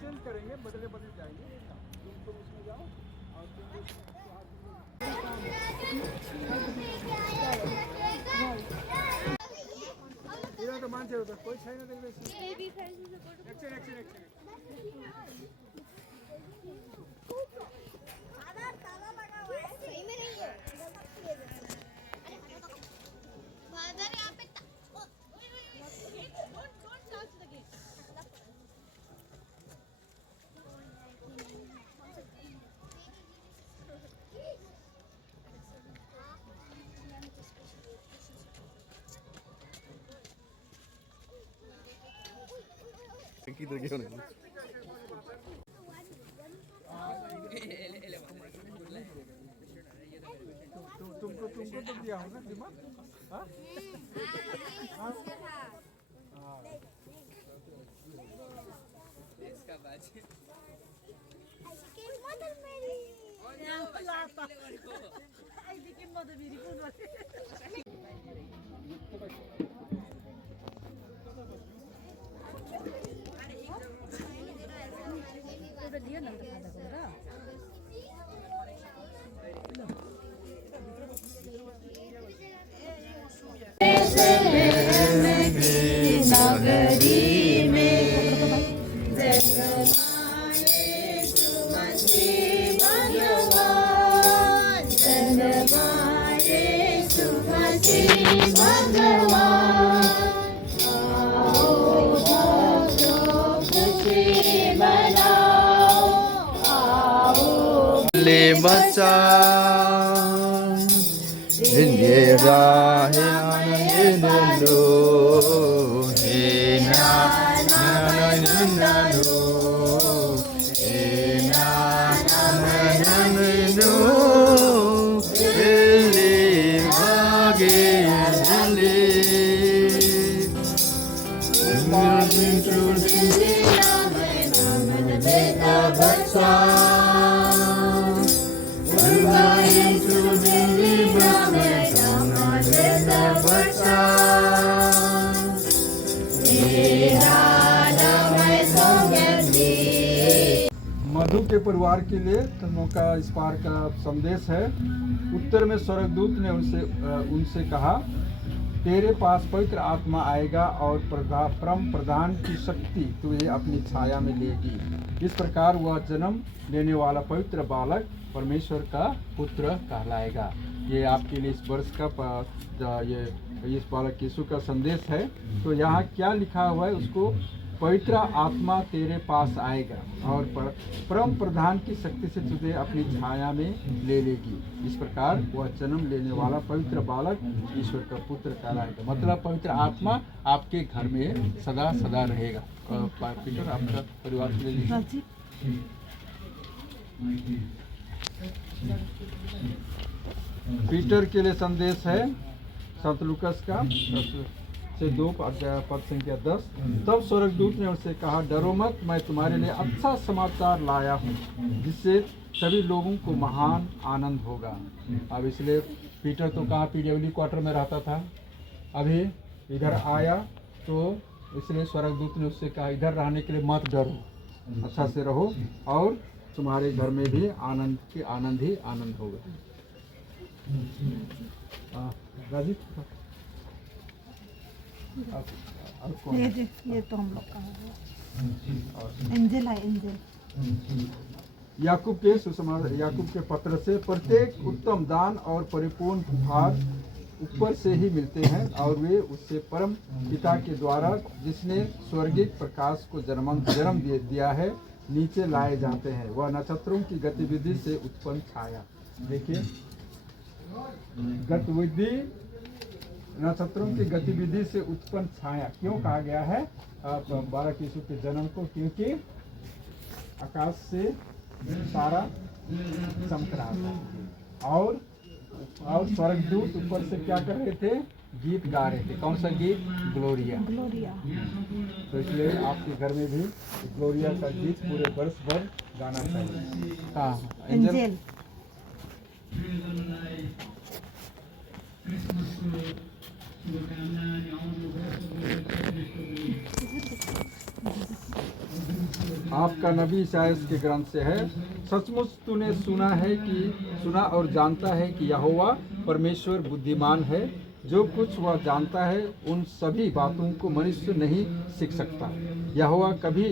चेंज करेंगे, बदले बदले जाएंगे। तुम उसमें जाओ और इधर तो मानते हो तो कोई छैन त्यसपछि एकछिन एकछिन एकछिन आधार ताला लगा हुआ है, सही में नहीं है। फादर यहाँ पे don't touch the gate. किधर गया नहीं तुमको तो दिया होगा दिमाग। हाँ इसका बाजी मदर मेरी नगरी में ले बच्चा ये राहे नलो हे ना नलो हे ना नलो ले भागे ले बच्चा मधु के परिवार के लिए धर्मों का इस पार का संदेश है। उत्तर में स्वर्गदूत ने उनसे कहा, तेरे पास पवित्र आत्मा आएगा और परम प्रधान की शक्ति तुझे अपनी छाया में लेगी। इस प्रकार वह जन्म लेने वाला पवित्र बालक परमेश्वर का पुत्र कहलाएगा। ये आपके लिए इस वर्ष का ये इस बालक यीशु का संदेश है। तो यहाँ क्या लिखा हुआ है, उसको पवित्र आत्मा तेरे पास आएगा और परम प्रधान की शक्ति से तुझे अपनी छाया में ले लेगी। इस प्रकार वह जन्म लेने वाला पवित्र बालक ईश्वर का पुत्र कहलाएगा। मतलब पवित्र आत्मा आपके घर में सदा सदा रहेगा। पीटर आपका परिवार के लिए पीटर के लिए संदेश है संत लूकस का से 2 पद संख्या 10। तब स्वर्गदूत ने उससे कहा, डरो मत, मैं तुम्हारे लिए अच्छा समाचार लाया हूँ जिससे सभी लोगों को महान आनंद होगा। अब इसलिए पीटर तो कहाँ पीडब्ल्यू क्वार्टर में रहता था, अभी इधर आया, तो इसलिए स्वर्गदूत ने उससे कहा, इधर रहने के लिए मत डरो, अच्छा से रहो और तुम्हारे घर में भी आनंद ही आनंद होगा। राजीव ये तो हम लोग का है, एंजल है एंजल। याकूब के पत्र से प्रत्येक उत्तम दान और परिपूर्ण उपहार ऊपर से ही मिलते हैं और वे उससे परम पिता के द्वारा जिसने स्वर्गिक प्रकाश को जन्म दिया है नीचे लाए जाते हैं। वह नक्षत्रों की गतिविधि से उत्पन्न छाया। देखिए, गतिविधि नक्षत्रों की गतिविधि से उत्पन्न छाया क्यों कहा गया है बालक यीशु के जन्म को? क्योंकि आकाश से सारा चमक रहा था और स्वर्गदूत ऊपर से क्या कर रहे थे? गीत गा रहे थे। कौन सा गीत? ग्लोरिया। तो इसलिए आपके घर में भी ग्लोरिया का गीत पूरे वर्ष भर गाना चाहिए। हाँ, एंजल। आपका नबी ईसाइयाह के ग्रंथ से है, सचमुच तूने सुना और जानता है कि यहोवा परमेश्वर बुद्धिमान है, जो कुछ वह जानता है उन सभी बातों को मनुष्य नहीं सीख सकता। यहोवा कभी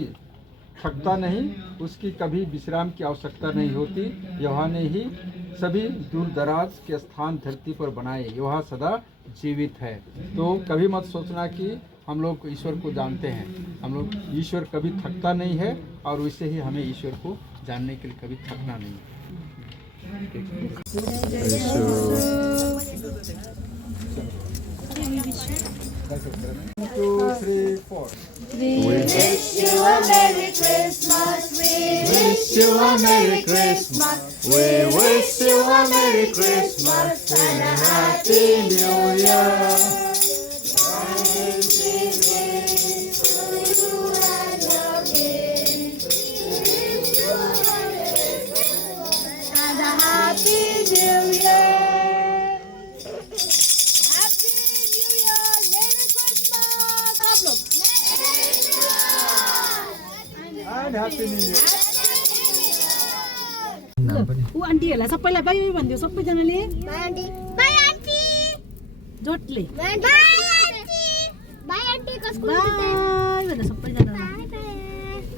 थकता नहीं, उसकी कभी विश्राम की आवश्यकता नहीं होती। यहोवा ने ही सभी दूर दराज के स्थान धरती पर बनाए, यहोवा सदा जीवित है। तो कभी मत सोचना कि हम लोग ईश्वर को जानते हैं। हम लोग ईश्वर कभी थकता नहीं है और वैसे ही हमें ईश्वर को जानने के लिए कभी थकना नहीं है। 1, 2, 3, 4 We wish you a Merry Christmas. We wish you a Merry Christmas. We wish you a Merry Christmas and a Happy New Year. And a Happy New Year. Happy New Year. Merry Christmas. Problem. and Happy New Year. ऊ आन्टीहरूलाई सबैलाई by by भनिदियो सबैजनाले Bye auntie. Bye auntie. जोटले Bye auntie. Bye auntie को स्कूल जाते हैं. बाई भनेर सबैजना Bye bye.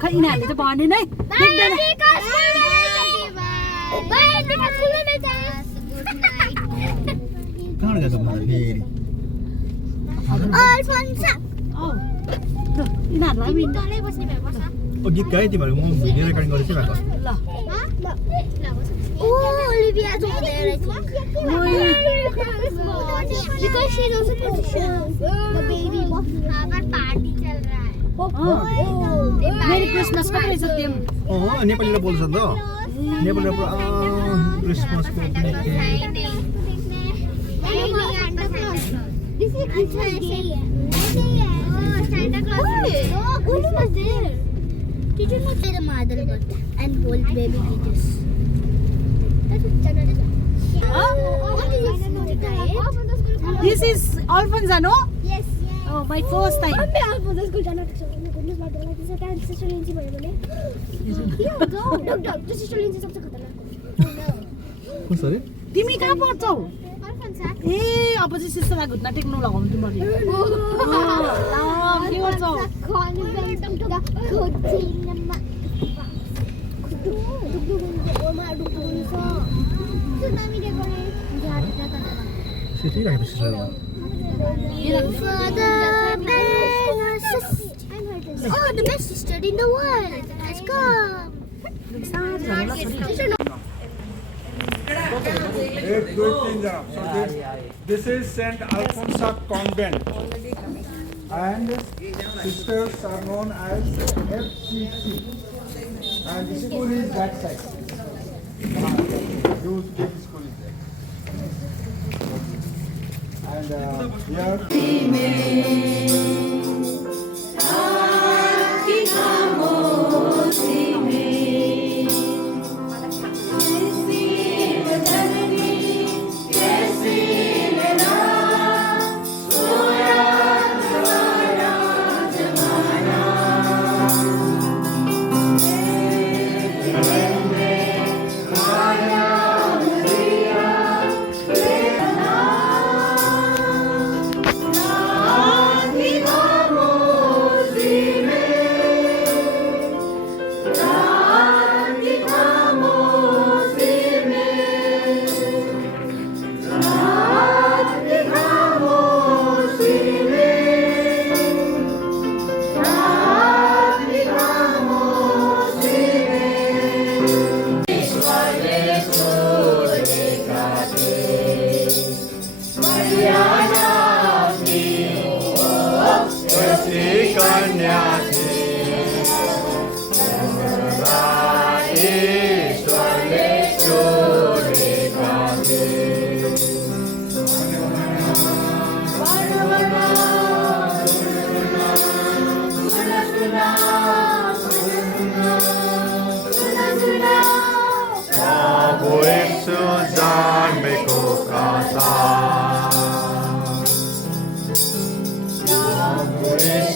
खै यिनीहरूले चाहिँ भनेन है Bye auntie को स्कूल जाते हैं. Bye auntie को स्कूल जाते हैं. Good night. कहाँ गएको मलाई फेरि Alfonso. औ ल यिनीहरूलाई तिमी तलै बस्ने भए बस. ओ गीत गाएँ तिमीहरू म भिडियो रेकर्डिङ गरेको भएको ल Oh, Olivia is over there. Because she's also position. The baby. हाँ पर पार्टी चल रहा है. मेरी क्रिसमस कब रहेछ तिम अँ नेपालीले बोल्छ नि त नेपालीले पुरा क्रिसमसको This is अच्छा ऐसे ही है. Oh, Santa Claus. Oh, Christmas there. Did you not say the mother bird and hold baby Jesus? That's what Santa does. What is this is Alphonsa no Yes. Oh my first time I'm Alfonso school Santa Claus. Oh my goodness, my God, this is a sister Lindsay भयो भने. Here go. Look, this sister Lindsay सबसे खतरनाक. कस्तो अरे तिमी कहाँ पढ्छौ Alfonso. ए अब चाहिँ सिस्टरलाई घुट्ना टेक्नु लगाउनु तिमीले के गर्छौ सिटिरहेको सिस्टरमा Oh, the best sister in the world has come. एक दो तीन जरा. So this is Saint Alphonsa Convent, and sisters are known as FCC, and the school is that side. Huge big school is there. And here.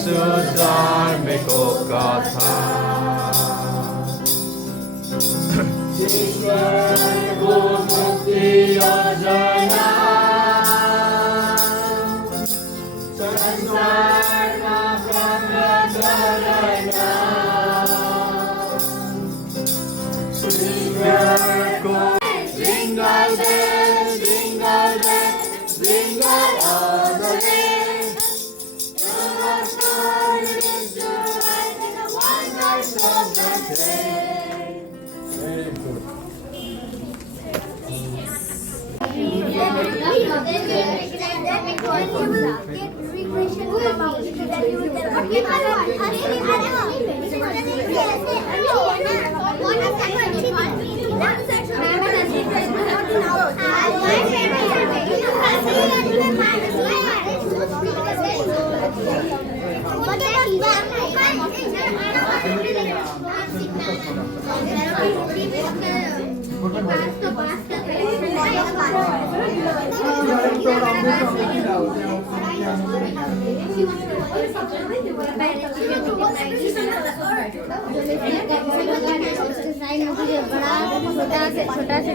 Suzan me kokata Very good. छोटा से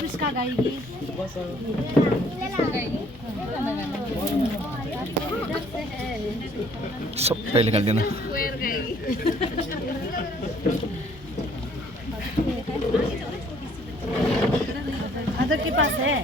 किसका गाएगी? सब पहले कर देना। अदर के पास है।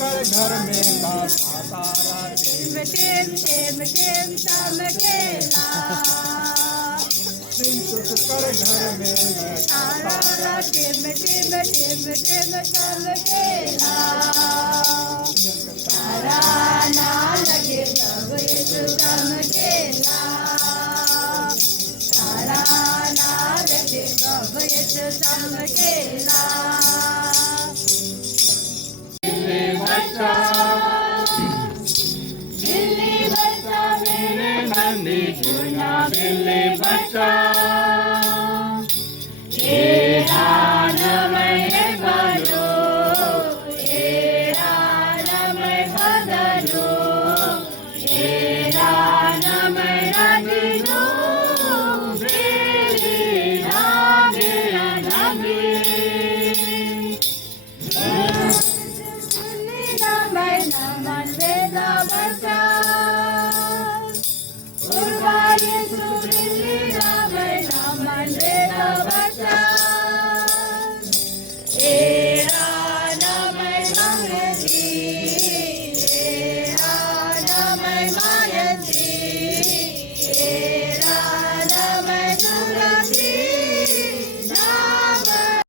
कर घर में का तारा टिम टिम टिम टिम चमकेला। कर घर में तारा टिम टिम टिम टिम चमकेला। तारा ना लगे तब यीशु चमकेला। तारा ना लगे तब यीशु चमकेला। बिल्ली बच्चा मेरे नन्ही चुना बिल्ली बच्चा ये रान में भलो ये रान में भदलो ये रान में नदिनो बेली नागे नदी नमन वेदा बच्चा